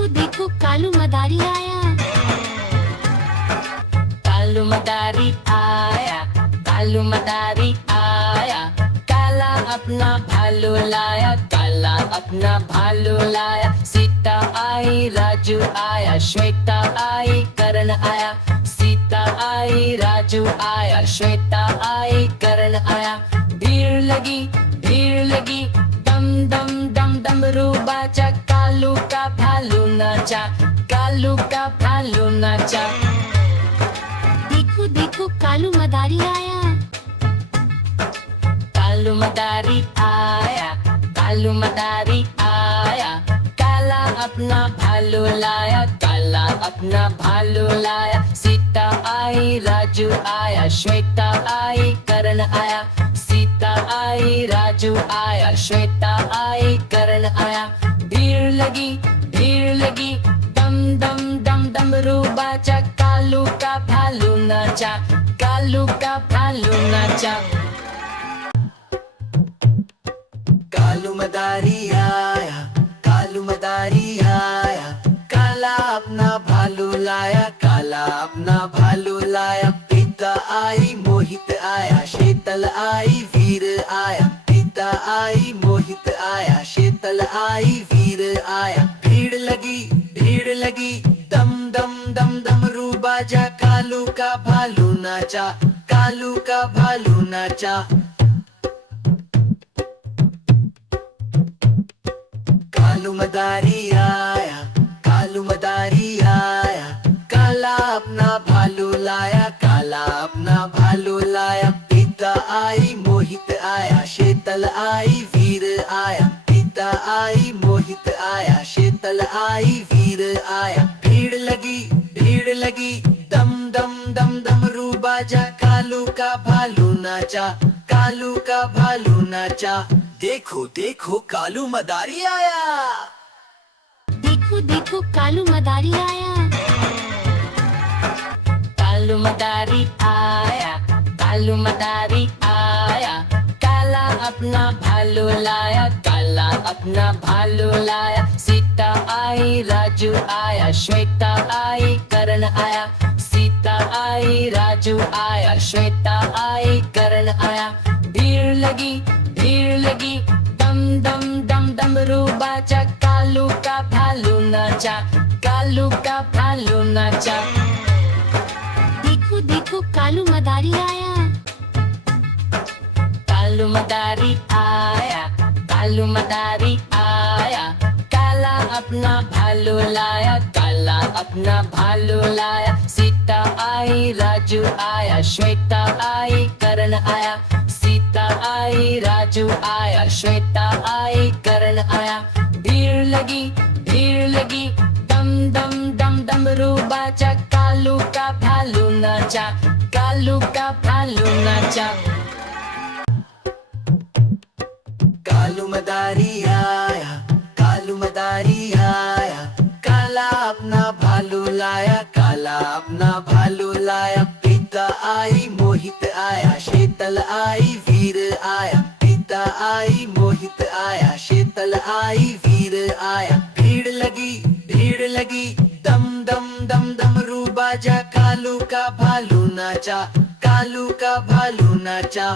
देखो देखो कालू मदारी आया। कालू मदारी आया, कालू मदारी आया। काला अपना भालू लाया, काला अपना भालू लाया। सीता आई, राजू आया, श्वेता आई, करण आया। सीता आई, राजू आया, श्वेता आई, करण आया। भीड़ लगी, भीड़ लगी, दम दम दम डमरू बाजा। कालू का भालू नाचा, कालू का भालू नाचा। देखो देखो कालू मदारी आया। कालू मदारी आया, कालू मदारी आया। काला अपना भालू लाया, काला अपना भालू लाया। सीता आई, राजू आया, श्वेता आई, करण आया। सीता आई, राजू आया, श्वेता आई, करण आया। भीड़ लगी, भीड़ लगी, दम दम दम डमरू बाजा। कालू का भालू नाचा, कालू का भालू नाचा। कालू मदारी आया, कालू मदारी आया। काला अपना भालू लाया, काला अपना भालू लाया। पिता आई, मोहित आया, शीतल आई, वीर आया। पिता आई, मोहित आया, शीतल आई, वीर आया। भीड़ लगी, भीड़ लगी, दम दम दम डमरू बाजा। कालू का भालू नाचा, कालू का भालू नाचा। कालू मदारी आया, कालू मदारी आया। काला अपना भालू लाया, काला अपना भालू लाया। पिता आई, मोहित आया, शीतल आई, वीर आया। पिता आई, मोहित आया, शीतल आई, वीर आया। भीड़ लगी, भीड़ लगी, दम दम दम डमरू बाजा। कालू का भालू नाचा, कालू का भालू नाचा। देखो देखो कालू मदारी आया। देखो देखो कालू मदारी आया। कालू मदारी आया, कालू मदारी आया। काला अपना भालू लाया, काला अपना भालू लाया। सीता आई, राजू आया, श्वेता आई, करण आया। सीता आई, राजू आया, श्वेता आई, करण आया। भीड़ लगी, भीड़ लगी, दम दम दम डमरू बाजा। कालू का भालू नाचा, कालू का भालू नाचा। देखो देखो कालू मदारी आया। कालू मदारी आया, कालू मदारी आया। काला अपना भालू लाया, काला अपना भालू लाया। सीता आई, राजू आया, श्वेता आई, करण आया। सीता आई, राजू आया, श्वेता आई, करण आया। भीड़ लगी, भीड़ लगी, दम दम दम डमरू बाजा। कालू का भालू नाचा, कालू का भालू नाचा। कालू मदारी आया, कालू मदारी आया। काला अपना भालू लाया, काला अपना भालू लाया। पिता आई, मोहित आया, शीतल आई, वीर आया। पिता आई, मोहित आया, शीतल आई, वीर आया। भीड़ लगी, भीड़ लगी, दम दम दम डमरू बाजा। कालू का भालू नाचा, कालू का भालू नाचा।